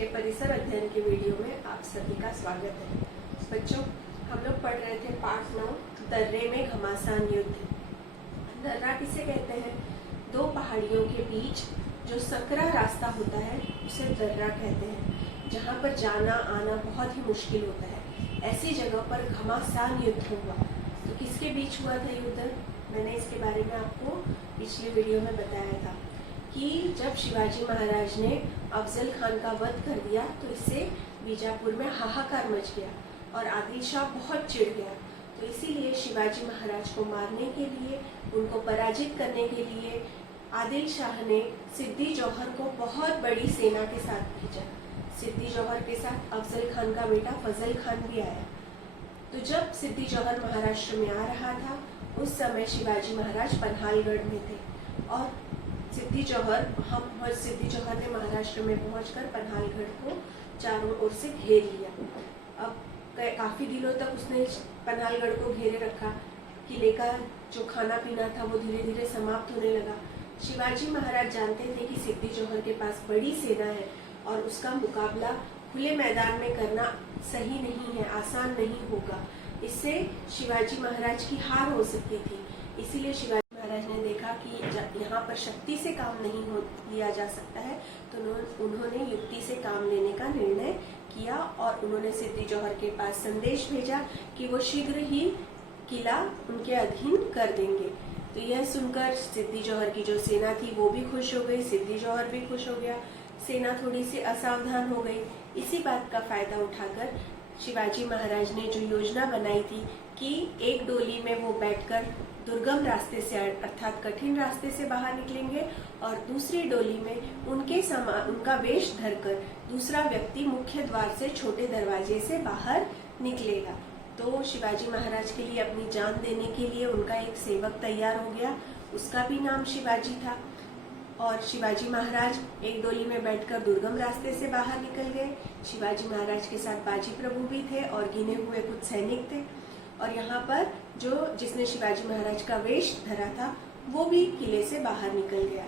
पिछले परिसर अध्ययन के वीडियो में आप सभी का स्वागत है। बच्चों, हम लोग पढ़ रहे थे पाठ 9 दर्रे में घमासान युद्ध। दर्रा किसे कहते हैं? दो पहाड़ियों के बीच जो सकरा रास्ता होता है उसे दर्रा कहते हैं, जहाँ पर जाना आना बहुत ही मुश्किल होता है। ऐसी जगह पर घमासान युद्ध हुआ। तो किसके बीच हुआ था युद्ध? मैंने इसके बारे में आपको पिछले वीडियो में बताया था कि जब शिवाजी महाराज ने अफजल खान का वध कर दिया तो इससे बीजापुर में हाहाकार मच गया और आदिल शाह बहुत चिढ़ गया। तो इसीलिए शिवाजी महाराज को मारने के लिए, उनको पराजित करने के लिए आदिल शाह ने सिद्दी जौहर को बहुत बड़ी सेना के साथ भेजा। सिद्दी जौहर के साथ अफजल खान का बेटा फजल खान भी आया। तो जब सिद्दी जौहर महाराष्ट्र में आ रहा था उस समय शिवाजी महाराज पन्हालगढ़ में थे और सिद्दी जौहर ने महाराष्ट्र में पहुंचकर पन्हालगढ़ को चारों ओर से घेर लिया। अब काफी दिनों तक उसने पन्हालगढ़ को घेरे रखा। किले का जो खाना पीना था वो धीरे धीरे समाप्त होने लगा। शिवाजी महाराज जानते थे कि सिद्दी जौहर के पास बड़ी सेना है और उसका मुकाबला खुले मैदान में करना सही नहीं है, आसान नहीं होगा। इससे शिवाजी महाराज की हार हो सकती थी। इसीलिए शिवाजी महाराज ने देखा कि यहाँ पर शक्ति से काम नहीं लिया जा सकता है, तो उन्होंने युक्ति से काम लेने का निर्णय किया और उन्होंने सिद्दी जौहर के पास संदेश भेजा कि वो शीघ्र ही किला उनके अधीन कर देंगे। तो यह सुनकर सिद्दी जौहर की जो सेना थी वो भी खुश हो गई, सिद्दी जौहर भी खुश हो गया। सेना थोड़ी सी असावधान हो गई। इसी बात का फायदा उठाकर शिवाजी महाराज ने जो योजना बनाई थी कि एक डोली में वो बैठकर दुर्गम रास्ते से अर्थात कठिन रास्ते से बाहर निकलेंगे और दूसरी डोली में उनका वेश धरकर दूसरा व्यक्ति मुख्य द्वार से छोटे दरवाजे से बाहर निकलेगा। तो शिवाजी महाराज के लिए अपनी जान देने के लिए उनका एक सेवक तैयार हो गया, उसका भी नाम शिवाजी था। और शिवाजी महाराज एक डोली में बैठकर दुर्गम रास्ते से बाहर निकल गए। शिवाजी महाराज के साथ बाजी प्रभु भी थे और गिने हुए कुछ सैनिक थे। और यहाँ पर जिसने शिवाजी महाराज का वेश धरा था वो भी किले से बाहर निकल गया।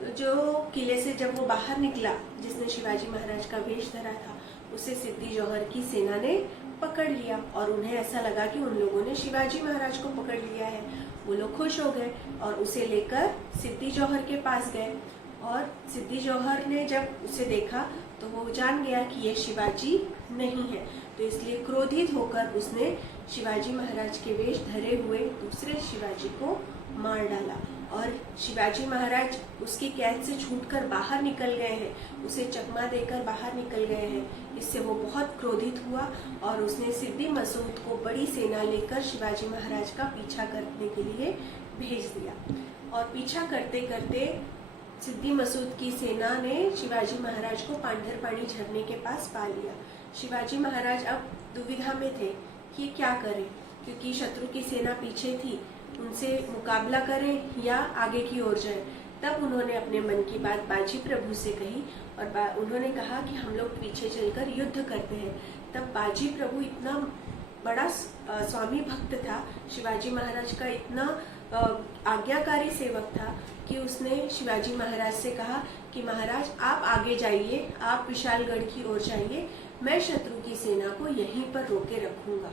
तो जो किले से जब वो बाहर निकला, जिसने शिवाजी महाराज का वेश धरा था, उसे सिद्दी जौहर की सेना ने पकड़ लिया और उन्हें ऐसा लगा कि उन लोगों ने शिवाजी महाराज को पकड़ लिया है। वो लोग खुश हो गए और उसे लेकर सिद्दी जौहर के पास गए। और सिद्दी जौहर ने जब उसे देखा तो वो जान गया कि ये शिवाजी नहीं है। तो इसलिए क्रोधित होकर उसने शिवाजी महाराज के वेश धरे हुए दूसरे शिवाजी को मार डाला। और शिवाजी महाराज उसकी कैद से छूटकर बाहर निकल गए हैं, उसे चकमा देकर बाहर निकल गए हैं। इससे वो बहुत क्रोधित हुआ और उसने सिद्दी मसूद को बड़ी सेना लेकर शिवाजी महाराज का पीछा करने के लिए भेज दिया। और पीछा करते करते सिद्दी मसूद की सेना ने शिवाजी महाराज को पांढर पानी झरने के पास पा लिया। शिवाजी महाराज अब दुविधा में थे कि क्या करें, क्योंकि शत्रु की सेना पीछे थी, उनसे मुकाबला करें या आगे की ओर जाएं। तब उन्होंने अपने मन की बात बाजी प्रभु से कही और उन्होंने कहा कि हम लोग पीछे चलकर युद्ध करते हैं। तब बाजी प्रभु इतना बड़ा स्वामी भक्त था, शिवाजी महाराज का इतना आज्ञाकारी सेवक था कि उसने शिवाजी महाराज से कहा कि महाराज आप आगे जाइए, आप विशालगढ़ की ओर जाइए, मैं शत्रु की सेना को यहीं पर रोके रखूंगा।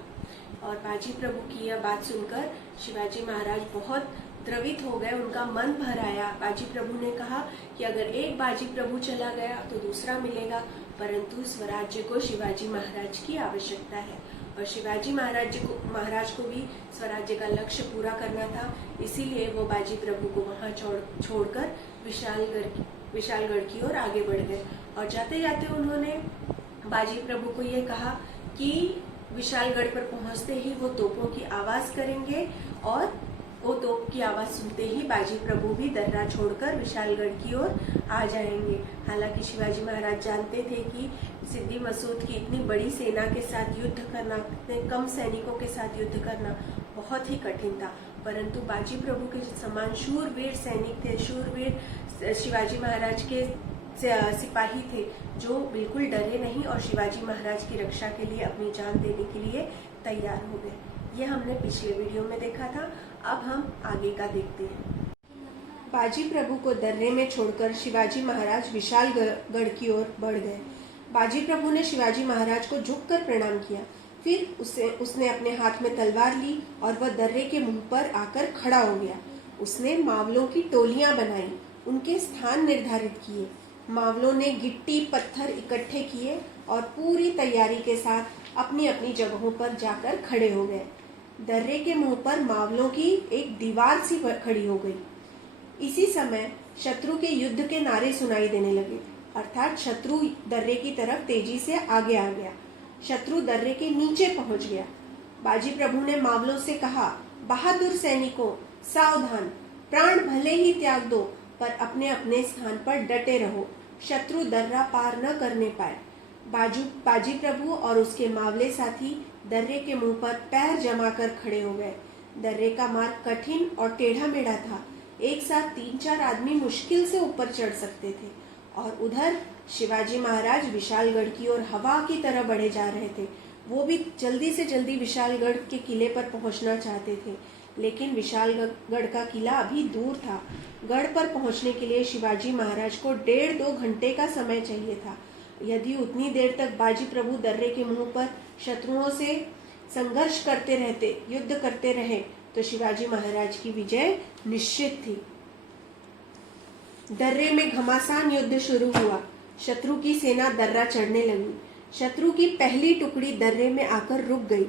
और बाजी प्रभु की यह बात सुनकर शिवाजी महाराज बहुत द्रवित हो गए, उनका मन भर आया। बाजी प्रभु ने कहा कि अगर एक बाजी प्रभु चला गया तो दूसरा मिलेगा, परंतु स्वराज्य को शिवाजी महाराज की आवश्यकता है और शिवाजी महाराज को भी स्वराज्य का लक्ष्य पूरा करना था। इसीलिए वो बाजी प्रभु को वहां छोड़कर विशालगढ़ की ओर आगे बढ़ गए। और जाते जाते उन्होंने बाजी प्रभु को ये कहा कि विशालगढ़ पर पहुंचते ही वो तोपों की आवाज करेंगे और वो तोप की आवाज सुनते ही बाजी प्रभु भी दर्रा छोड़कर विशालगढ़ की ओर आ जाएंगे। हालांकि शिवाजी महाराज जानते थे कि सिद्दी मसूद की इतनी बड़ी सेना के साथ युद्ध करना, इतने कम सैनिकों के साथ युद्ध करना बहुत ही कठिन था, परंतु बाजी प्रभु के समान शूरवीर सैनिक थे, शूरवीर शिवाजी महाराज के सिपाही थे जो बिल्कुल डरे नहीं और शिवाजी महाराज की रक्षा के लिए अपनी जान देने के लिए तैयार हो गए। ये हमने पिछले वीडियो में देखा था। अब हम आगे का देखते हैं। बाजी प्रभु को दर्रे में छोड़कर शिवाजी महाराज विशालगढ़ की ओर बढ़ गए। बाजी प्रभु ने शिवाजी महाराज को झुककर प्रणाम किया। फिर उसने अपने हाथ में तलवार ली और वह दर्रे के मुंह पर आकर खड़ा हो गया। उसने मावलों की टोलियां बनाई, उनके स्थान निर्धारित किए। मावलों ने गिट्टी पत्थर इकट्ठे किए और पूरी तैयारी के साथ अपनी अपनी जगहों पर जाकर खड़े हो गए। दर्रे के मुंह पर मावलों की एक दीवार सी खड़ी हो गई। इसी समय शत्रु के युद्ध के नारे सुनाई देने लगे, अर्थात शत्रु दर्रे की तरफ तेजी से आगे आ गया। शत्रु दर्रे के नीचे पहुंच गया। बाजी प्रभु ने मावलों से कहा, बहादुर सैनिकों, सावधान, प्राण भले ही त्याग दो, पर अपने अपने स्थान पर डटे रहो, शत्रु दर्रा पार न करने पाए। बाजी प्रभु और उसके मावले साथी दर्रे के मुंह पर पैर जमाकर खड़े हो गए। दर्रे का मार्ग कठिन और टेढ़ा मेढ़ा था। एक साथ 3-4 आदमी मुश्किल से ऊपर चढ़ सकते थे। और उधर शिवाजी महाराज विशालगढ़ की ओर हवा की तरह बढ़े जा रहे थे। वो भी जल्दी से जल्दी विशालगढ़ के किले पर पहुंचना चाहते थे, लेकिन विशालगढ़ का किला अभी दूर था। गढ़ पर पहुंचने के लिए शिवाजी महाराज को 1.5-2 घंटे का समय चाहिए था। यदि उतनी देर तक बाजी प्रभु दर्रे के मुंह पर शत्रुओं से संघर्ष करते रहते, युद्ध करते रहे, तो शिवाजी महाराज की विजय निश्चित थी। दर्रे में घमासान युद्ध शुरू हुआ। शत्रु की सेना दर्रा चढ़ने लगी। शत्रु की पहली टुकड़ी दर्रे में आकर रुक गई।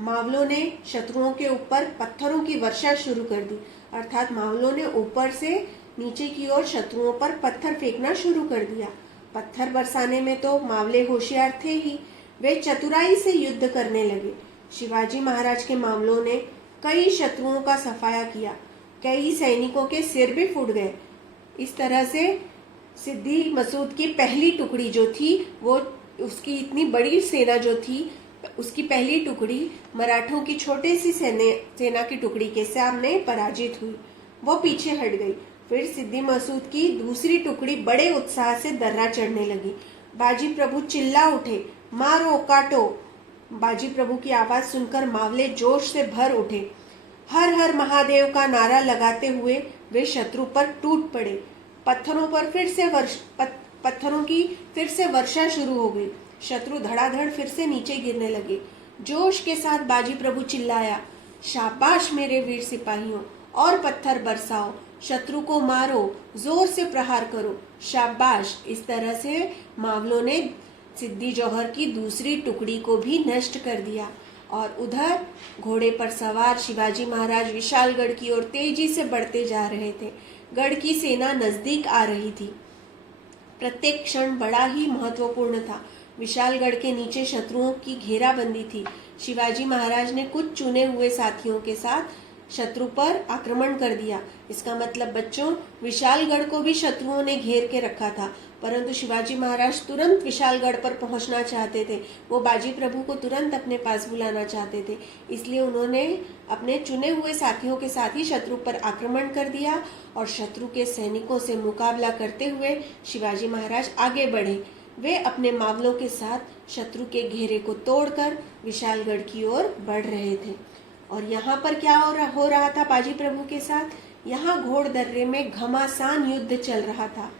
मावलों ने शत्रुओं के ऊपर पत्थरों की वर्षा शुरू कर दी, अर्थात मावलों ने ऊपर से नीचे की ओर शत्रुओं पर पत्थर फेंकना शुरू कर दिया। पत्थर बरसाने में तो मावले होशियार थे ही, वे चतुराई से युद्ध करने लगे। शिवाजी महाराज के मावलों ने कई शत्रुओं का सफाया किया। कई सैनिकों के सिर भी फूट गए। इस तरह से सिद्दी मसूद की पहली टुकड़ी जो थी, वो उसकी इतनी बड़ी सेना जो थी, उसकी पहली टुकड़ी मराठों की छोटी सी सेना की टुकड़ी के सामने पराजित हुई। वो पीछे हट गई। फिर सिद्दी मसूद की दूसरी टुकड़ी बड़े उत्साह से दर्रा चढ़ने लगी। बाजी प्रभु चिल्ला उठे, मारो काटो। बाजी प्रभु की आवाज सुनकर मावले जोश से भर उठे। हर हर महादेव का नारा लगाते हुए वे शत्रु पर टूट पड़े। पत्थरों की फिर से वर्षा शुरू हो गई। शत्रु धड़ाधड़ फिर से नीचे गिरने लगे। जोश के साथ बाजी प्रभु चिल्लाया, शाबाश मेरे वीर सिपाहियों, और पत्थर बरसाओ, शत्रु को मारो, जोर से प्रहार करो, शाबाश। इस तरह से मावलों ने सिद्दी जौहर की दूसरी टुकड़ी को भी नष्ट कर दिया। और उधर घोड़े पर सवार शिवाजी महाराज विशालगढ़ की ओर तेजी से बढ़ते जा रहे थे। गढ़ की सेना नजदीक आ रही थी। प्रत्येक क्षण बड़ा ही महत्वपूर्ण था। विशालगढ़ के नीचे शत्रुओं की घेराबंदी थी। शिवाजी महाराज ने कुछ चुने हुए साथियों के साथ शत्रु पर आक्रमण कर दिया। इसका मतलब बच्चों, विशालगढ़ को भी शत्रुओं ने घेर के रखा था, परंतु शिवाजी महाराज तुरंत विशालगढ़ पर पहुंचना चाहते थे। वो बाजी प्रभु को तुरंत अपने पास बुलाना चाहते थे, इसलिए उन्होंने अपने चुने हुए साथियों के साथ ही शत्रु पर आक्रमण कर दिया और शत्रु के सैनिकों से मुकाबला करते हुए शिवाजी महाराज आगे बढ़े। वे अपने मावलों के साथ शत्रु के घेरे को तोड़कर विशालगढ़ की ओर बढ़ रहे थे। और यहाँ पर क्या हो रहा था बाजी प्रभु के साथ? यहाँ घोड़ दर्रे में घमासान युद्ध चल रहा था।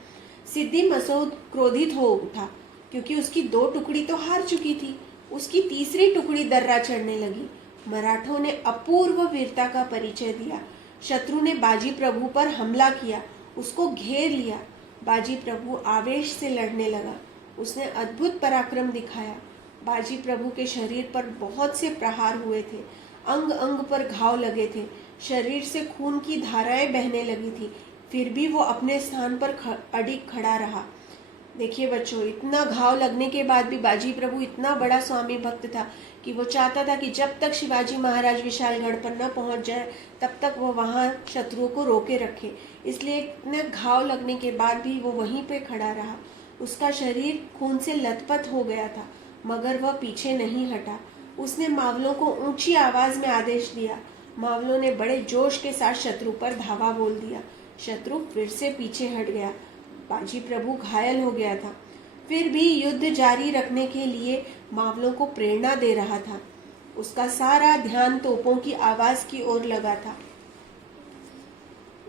सिद्दी मसूद क्रोधित हो उठा, क्योंकि उसकी 2 टुकड़ी तो हार चुकी थी। उसकी तीसरी टुकड़ी दर्रा चढ़ने लगी। मराठों ने अपूर्व वीरता का परिचय दिया। शत्रु ने बाजी प्रभु पर हमला किया, उसको घेर लिया। बाजी प्रभु आवेश से लड़ने लगा। उसने अद्भुत पराक्रम दिखाया। बाजी प्रभु के शरीर पर बहुत से प्रहार हुए थे। अंग अंग पर घाव लगे थे। शरीर से खून की धाराएं बहने लगी थी, फिर भी वो अपने स्थान पर अडिग खड़ा रहा। देखिए बच्चों, इतना घाव लगने के बाद भी बाजी प्रभु इतना बड़ा स्वामी भक्त था कि वो चाहता था कि जब तक शिवाजी महाराज विशालगढ़ पर न पहुंच जाए तब तक वो वहां शत्रुओं को रोके रखे। इसलिए इतने घाव लगने के बाद भी वो वहीं पे खड़ा रहा। उसका शरीर खून से लथपथ हो गया था, मगर वह पीछे नहीं हटा। उसने मावलों को ऊंची आवाज में आदेश दिया। मावलों ने बड़े जोश के साथ शत्रु पर धावा बोल दिया। शत्रु फिर से पीछे हट गया। बाजी प्रभु घायल हो गया था, फिर भी युद्ध जारी रखने के लिए मावलों को प्रेरणा दे रहा था। उसका सारा ध्यान तोपों की आवाज की ओर लगा था।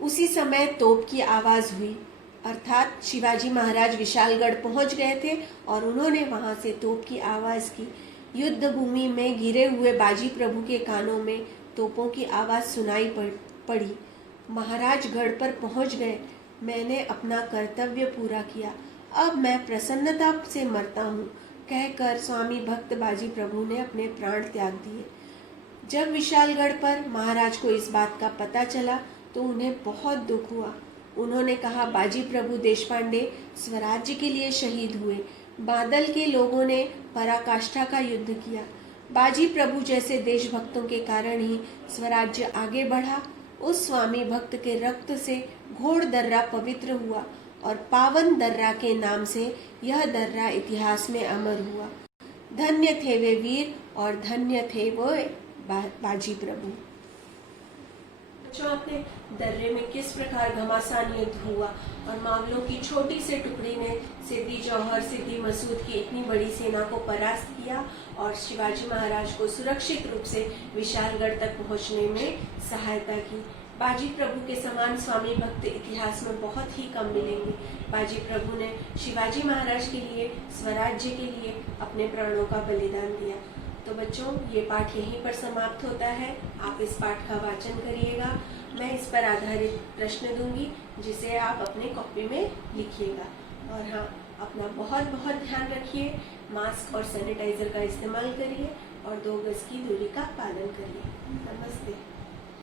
उसी समय तोप की आवाज हुई। अर्थात शिवाजी महाराज विशालगढ़ पहुंच गए थे और उन्होंने वहां से तोप की आवाज की। युद्ध भूमि में घिरे हुए बाजी प्रभु के कानों में तोपों की आवाज सुनाई पड़ी। महाराज गढ़ पर पहुंच गए। मैंने अपना कर्तव्य पूरा किया, अब मैं प्रसन्नता से मरता हूँ, कहकर स्वामी भक्त बाजी प्रभु ने अपने प्राण त्याग दिए। जब विशालगढ़ पर महाराज को इस बात का पता चला तो उन्हें बहुत दुख हुआ। उन्होंने कहा, बाजी प्रभु देशपांडे स्वराज्य के लिए शहीद हुए। बादल के लोगों ने पराकाष्ठा का युद्ध किया। बाजी प्रभु जैसे देशभक्तों के कारण ही स्वराज्य आगे बढ़ा। उस स्वामी भक्त के रक्त से घोड़ दर्रा पवित्र हुआ और पावन दर्रा के नाम से यह दर्रा इतिहास में अमर हुआ। धन्य थे वे वीर और धन्य थे वो बाजी प्रभु। बच्चों, आपने दर्रे में किस प्रकार घमासान युद्ध हुआ और मावलों की छोटी से टुकड़ी ने सिद्दी जौहर, सिद्दी मसूद की इतनी बड़ी सेना को परास्त किया और शिवाजी महाराज को सुरक्षित रूप से विशालगढ़ तक पहुंचने में सहायता की। बाजी प्रभु के समान स्वामी भक्त इतिहास में बहुत ही कम मिलेंगे। बाजी प्रभु ने शिवाजी महाराज के लिए, स्वराज्य के लिए अपने प्राणों का बलिदान दिया। तो बच्चों, ये पाठ यहीं पर समाप्त होता है। आप इस पाठ का वाचन करिएगा। मैं इस पर आधारित प्रश्न दूंगी जिसे आप अपने कॉपी में लिखिएगा। और हाँ, अपना बहुत बहुत ध्यान रखिए। मास्क और सैनिटाइजर का इस्तेमाल करिए और 2 गज की दूरी का पालन करिए। नमस्ते।